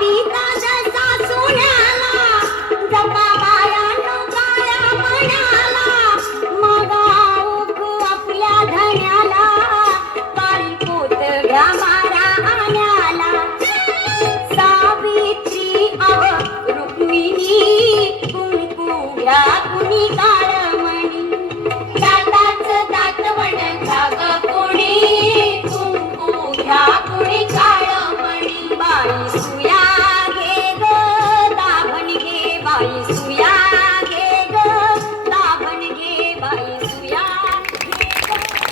भाविका जसा सोन्याला जपा बायानो काळ्या मण्याला मगाऊक आपल्या धण्याला काळी पोत घ्या मारा आण्याला सावित्री अव रुक्मिणी कुंकू घ्या कुणी काळमणी दाताच दातवण जाग कोणी कुंकू घ्या कुणी काळमणी बाई सुया घे ग दाभण घे बाई